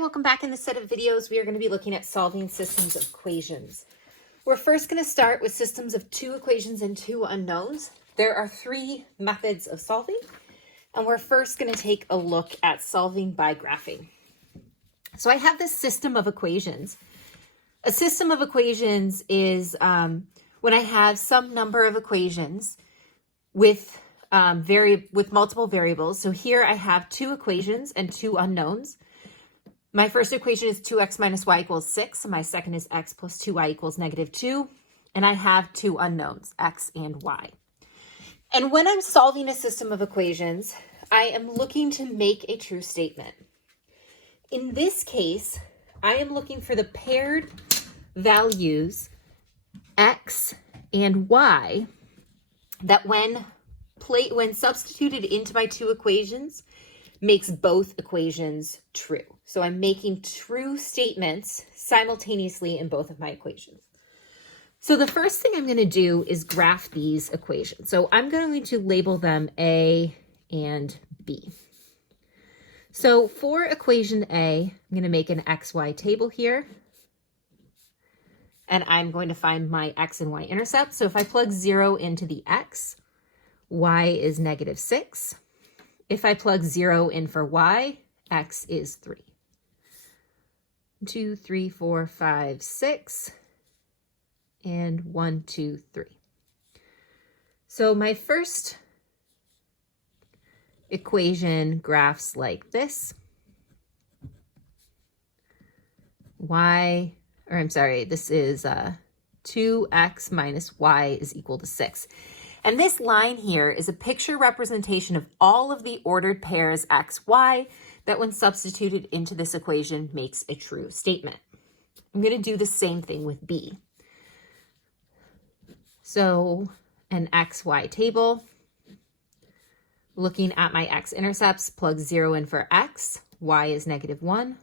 welcome back. In this set of videos, we are going to be looking at solving systems of equations. We're first going to start with systems of two equations and two unknowns. There are three methods of solving, and we're first going to take a look at solving by graphing. So I have this system of equations. A system of equations is when I have some number of equations with multiple variables. So here I have two equations and two unknowns. My first equation is 2x minus y equals 6. And my second is x plus 2y equals negative 2. And I have two unknowns, x and y. And when I'm solving a system of equations, I am looking to make a true statement. In this case, I am looking for the paired values x and y that when substituted into my two equations makes both equations true. So I'm making true statements simultaneously in both of my equations. So the first thing I'm going to do is graph these equations. So I'm going to label them A and B. So for equation A, I'm going to make an XY table here. And I'm going to find my x and y intercept. So if I plug 0 into the x, y is negative 6. If I plug 0 in for y, x is 3. 2, 3, 4, 5, 6, and 1, 2, 3. So my first equation graphs like this. This is 2x minus y is equal to 6. And this line here is a picture representation of all of the ordered pairs x, y that when substituted into this equation makes a true statement. I'm going to do the same thing with B. So an XY table, looking at my x-intercepts, plug 0 in for x, y is negative 1.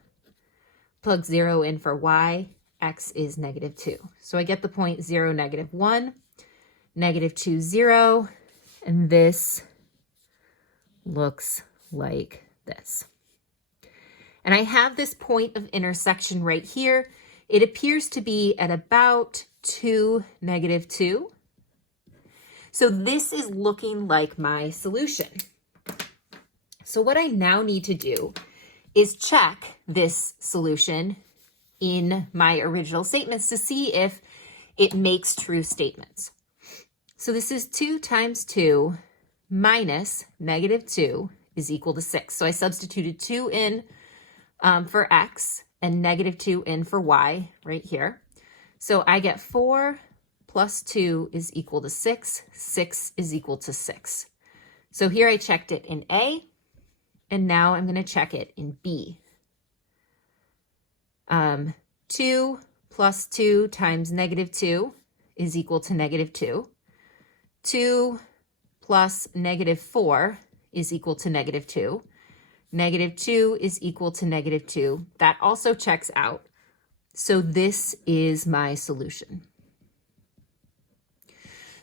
Plug 0 in for y, x is negative 2. So I get the point 0, negative 1. Negative 2, 0, and this looks like this. And I have this point of intersection right here. It appears to be at about 2, negative 2. So this is looking like my solution. So what I now need to do is check this solution in my original statements to see if it makes true statements. So this is 2 times 2 minus negative 2 is equal to 6. So I substituted 2 in for x and negative 2 in for y right here. So I get 4 plus 2 is equal to 6. 6 is equal to 6. So here I checked it in A, and now I'm going to check it in B. 2 plus 2 times negative 2 is equal to negative 2. 2 plus negative 4 is equal to negative 2. Negative 2 is equal to negative 2. That also checks out. So this is my solution.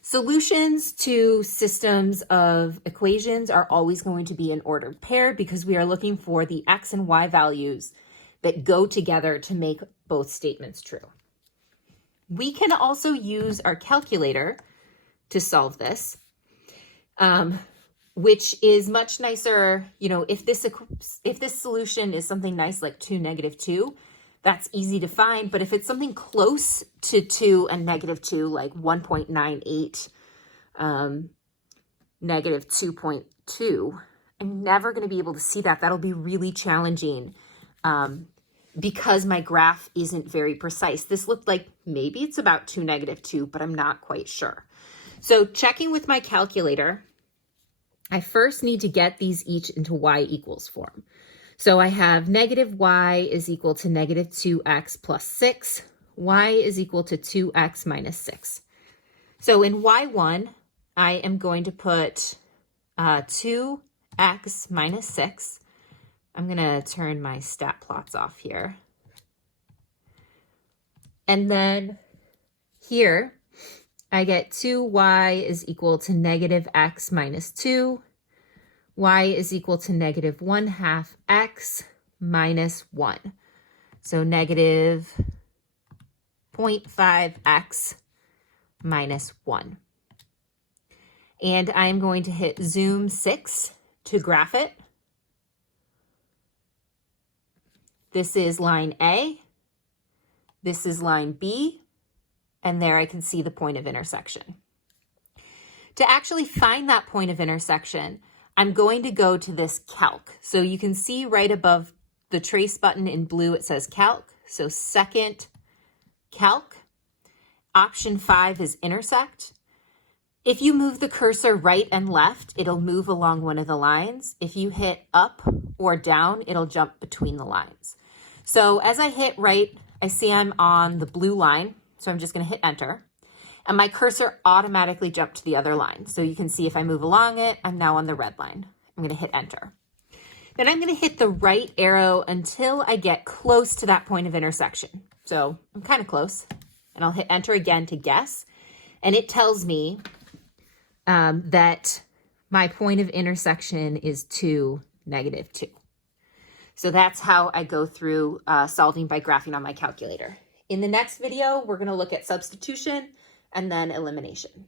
Solutions to systems of equations are always going to be an ordered pair because we are looking for the x and y values that go together to make both statements true. We can also use our calculator to solve this, which is much nicer. You know, if this solution is something nice like 2, negative 2, that's easy to find. But if it's something close to 2 and negative 2, like 1.98, negative 2.2, I'm never going to be able to see that. That'll be really challenging because my graph isn't very precise. This looked like maybe it's about 2, negative 2, but I'm not quite sure. So checking with my calculator, I first need to get these each into y equals form. So I have negative y is equal to negative 2x plus 6. Y is equal to 2x minus 6. So in y1, I am going to put 2x minus 6. I'm going to turn my stat plots off here. And then here, I get 2y is equal to negative x minus 2. Y is equal to negative 1/2 x minus 1. So negative 0.5x minus 1. And I'm going to hit zoom 6 to graph it. This is line A, this is line B, and there I can see the point of intersection. To actually find that point of intersection, I'm going to go to this calc. So you can see right above the trace button in blue, it says calc. So second calc. Option 5 is intersect. If you move the cursor right and left, it'll move along one of the lines. If you hit up or down, it'll jump between the lines. So as I hit right, I see I'm on the blue line. So I'm just going to hit enter. And my cursor automatically jumped to the other line. So you can see if I move along it, I'm now on the red line. I'm going to hit enter. Then I'm going to hit the right arrow until I get close to that point of intersection. So I'm kind of close. And I'll hit enter again to guess. And it tells me that my point of intersection is 2, -2. So that's how I go through solving by graphing on my calculator. In the next video, we're going to look at substitution and then elimination.